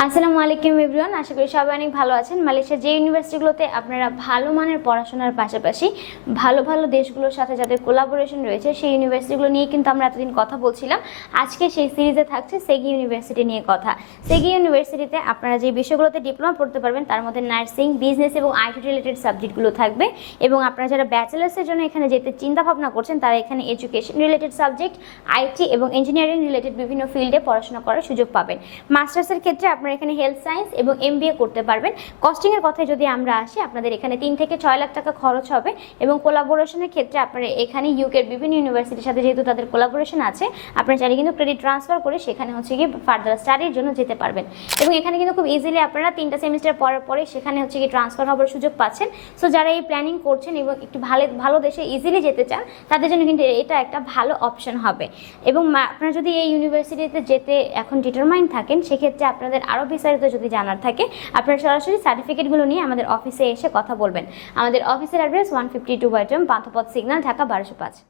আসসালামু আলাইকুম এভরিওয়ান, আশা করি সবাই অনেক ভালো আছেন। মালয়েশিয়ার যে ইউনিভার্সিটিগুলোতে আপনারা ভালো মানের পড়াশোনার পাশাপাশি ভালো ভালো দেশগুলোর সাথে যাদের কোলাবোরেশন রয়েছে সেই ইউনিভার্সিটিগুলো নিয়ে কিন্তু আমরা এতদিন কথা বলছিলাম। আজকে সেই সিরিজে থাকছে সেগি ইউনিভার্সিটি নিয়ে কথা। সেগি ইউনিভার্সিটিতে আপনারা যে বিষয়গুলোতে ডিপ্লোমা পড়তে পারবেন তার মধ্যে নার্সিং, বিজনেস এবং আইটি রিলেটেড সাবজেক্টগুলো থাকবে। এবং আপনারা যারা ব্যাচেলার্সের জন্য এখানে যেতে চিন্তা ভাবনা করছেন তারা এখানে এডুকেশন রিলেটেড সাবজেক্ট, আইটি এবং ইঞ্জিনিয়ারিং রিলেটেড বিভিন্ন ফিল্ডে পড়াশোনা করার সুযোগ পাবেন। মাস্টার্সের ক্ষেত্রে আপনারা এখানে হেলথ সায়েন্স এবং এমবিএ করতে পারবেন। কস্টিংয়ের কথায় যদি আমরা আসি, আপনাদের এখানে 3 থেকে 6 লাখ টাকা খরচ হবে। এবং কোলাবোরেশনের ক্ষেত্রে আপনারা এখানে ইউকের বিভিন্ন ইউনিভার্সিটির সাথে যেহেতু তাদের কোলাবোরেশন আছে, আপনারা চাইলে কিন্তু ক্রেডিট ট্রান্সফার করে সেখানে গিয়ে ফার্দার স্টাডির জন্য যেতে পারবেন। এবং এখানে কিন্তু খুব ইজিলি আপনারা 3টা সেমিস্টার পড়ার পরে সেখানে ট্রান্সফার হওয়ার সুযোগ পাচ্ছেন। সো যারা এই প্ল্যানিং করছেন এবং একটু ভালো দেশে ইজিলি যেতে চান তাদের জন্য কিন্তু এটা একটা ভালো অপশন হবে। এবং আপনারা যদি এই ইউনিভার্সিটিতে যেতে এখন ডিটারমাইন্ড থাকেন, সেক্ষেত্রে আপনাদের আরও বিস্তারিত যদি জানার থাকে আপনারা সরাসরি সার্টিফিকেটগুলো নিয়ে আমাদের অফিসে এসে কথা বলবেন। আমাদের অফিসের অ্যাড্রেস 152 পান্থপথ সিগন্যাল, ঢাকা 1205।